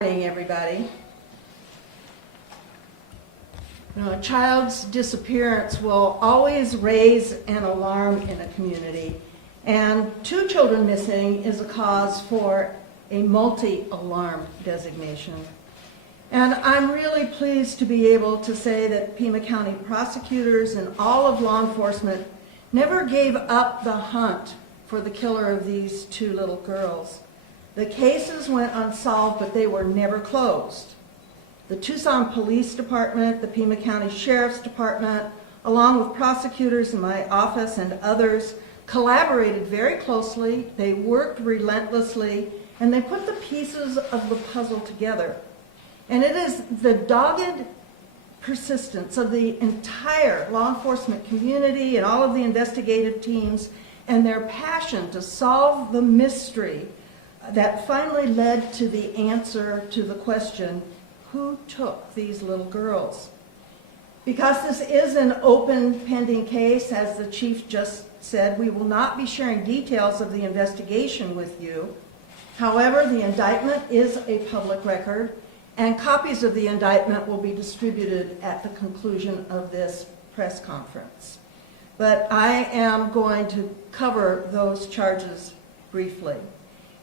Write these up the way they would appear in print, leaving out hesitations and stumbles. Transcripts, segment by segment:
Good morning, everybody. A child's disappearance will always raise an alarm in a community, and 2 children missing is a cause for a multi-alarm designation. And I'm really pleased to be able to say that Pima County prosecutors and all of law enforcement never gave up the hunt for the killer of these 2 little girls. The cases went unsolved, but they were never closed. The Tucson Police Department, the Pima County Sheriff's Department, along with prosecutors in my office and others, collaborated very closely. They worked relentlessly, and they put the pieces of the puzzle together. And it is the dogged persistence of the entire law enforcement community and all of the investigative teams and their passion to solve the mystery that finally led to the answer to the question, who took these little girls? Because this is an open pending case, as the chief just said, we will not be sharing details of the investigation with you. However, the indictment is a public record, and copies of the indictment will be distributed at the conclusion of this press conference. But I am going to cover those charges briefly.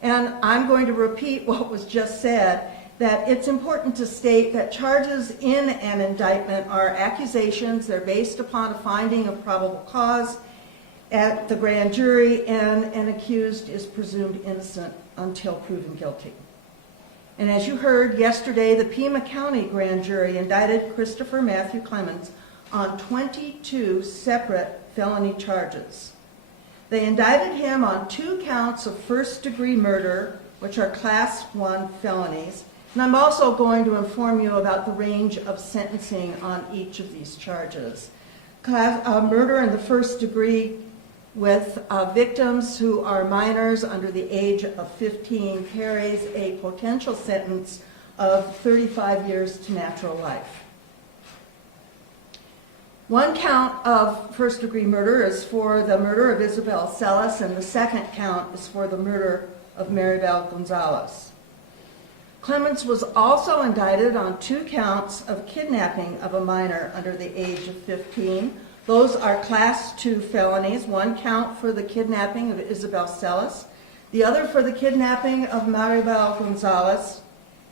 And I'm going to repeat what was just said, that it's important to state that charges in an indictment are accusations. They're based upon a finding of probable cause at the grand jury, and an accused is presumed innocent until proven guilty. And as you heard yesterday, the Pima County grand jury indicted Christopher Matthew Clements on 22 separate felony charges. They indicted him on 2 counts of first-degree murder, which are Class 1 felonies. And I'm also going to inform you about the range of sentencing on each of these charges. Murder in the first degree with victims who are minors under the age of 15 carries a potential sentence of 35 years to natural life. 1 count of first-degree murder is for the murder of Isabel Celis, and the 2nd count is for the murder of Maribel Gonzales. Clements was also indicted on 2 counts of kidnapping of a minor under the age of 15. Those are Class 2 felonies, 1 count for the kidnapping of Isabel Celis, the other for the kidnapping of Maribel Gonzales,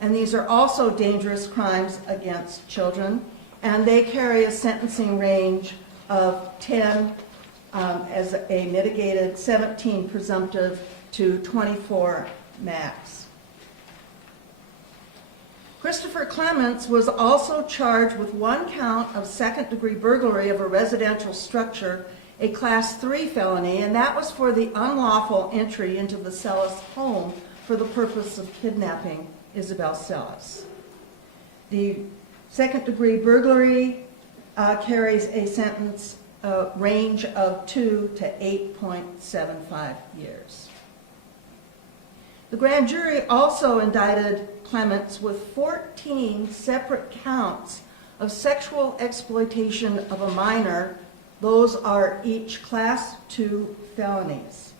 and these are also dangerous crimes against children. And they carry a sentencing range of 10 as a mitigated, 17 presumptive, to 24 max. Christopher Clements was also charged with 1 count of second-degree burglary of a residential structure, a Class 3 felony, and that was for the unlawful entry into the Celis home for the purpose of kidnapping Isabel Celis. The second-degree burglary carries a sentence range of 2 to 8.75 years. The grand jury also indicted Clements with 14 separate counts of sexual exploitation of a minor. Those are each Class 2 felonies.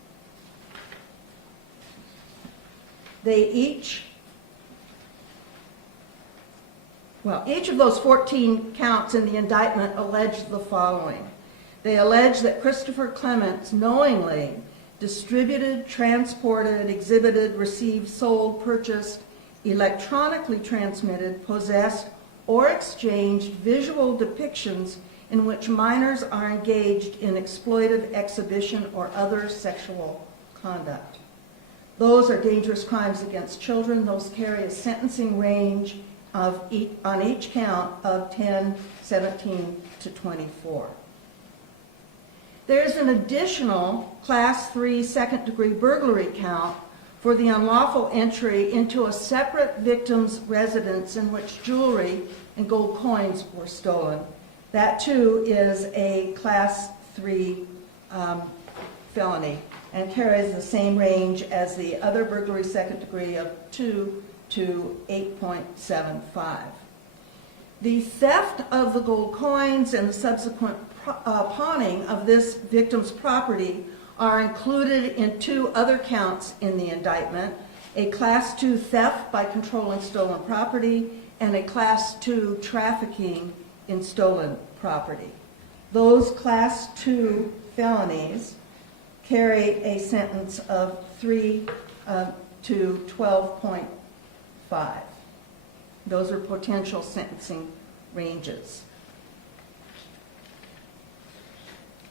Each of those 14 counts in the indictment allege the following. They allege that Christopher Clements knowingly distributed, transported, exhibited, received, sold, purchased, electronically transmitted, possessed, or exchanged visual depictions in which minors are engaged in exploitive exhibition or other sexual conduct. Those are dangerous crimes against children. Those carry a sentencing range on each count of 10, 17 to 24. There's an additional Class 3 second-degree burglary count for the unlawful entry into a separate victim's residence in which jewelry and gold coins were stolen. That too is a Class 3 felony and carries the same range as the other burglary second degree of 2 to 8.75. The theft of the gold coins and the subsequent pawning of this victim's property are included in 2 other counts in the indictment. a Class 2 theft by controlling stolen property, and a Class 2 trafficking in stolen property. Those Class 2 felonies carry a sentence of 3 to 12.5. Those are potential sentencing ranges.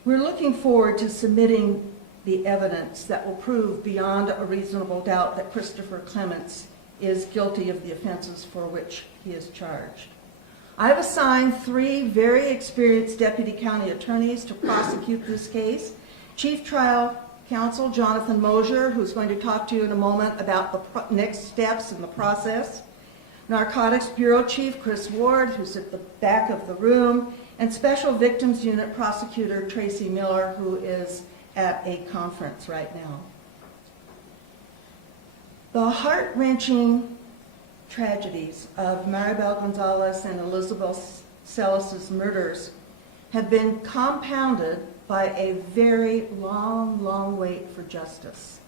We're looking forward to submitting the evidence that will prove beyond a reasonable doubt that Christopher Clements is guilty of the offenses for which he is charged. I have assigned 3 very experienced deputy county attorneys to prosecute this case. Chief Trial Counsel Jonathan Mosier, who's going to talk to you in a moment about the next steps in the process. Narcotics Bureau Chief Chris Ward, who's at the back of the room, and Special Victims Unit Prosecutor Tracy Miller, who is at a conference right now. The heart-wrenching tragedies of Maribel Gonzales and Isabel Celis' murders have been compounded by a very long, long wait for justice.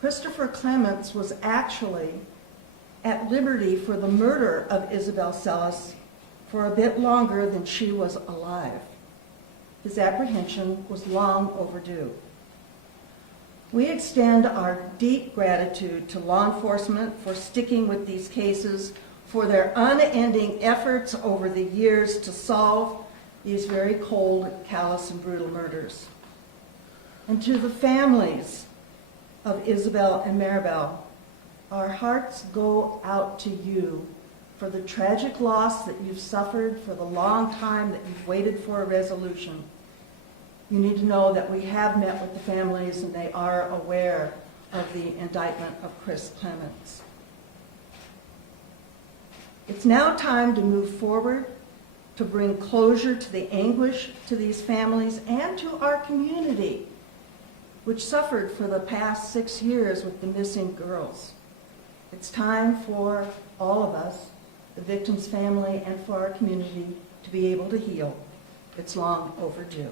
Christopher Clements was actually at liberty for the murder of Isabel Celis for a bit longer than she was alive. His apprehension was long overdue. We extend our deep gratitude to law enforcement for sticking with these cases, for their unending efforts over the years to solve these very cold, callous, and brutal murders. And to the families of Isabel and Maribel, our hearts go out to you for the tragic loss that you've suffered, for the long time that you've waited for a resolution. You need to know that we have met with the families and they are aware of the indictment of Chris Clements. It's now time to move forward, to bring closure to the anguish to these families and to our community, which suffered for the past 6 years with the missing girls. It's time for all of us, the victim's family, and for our community to be able to heal. It's long overdue.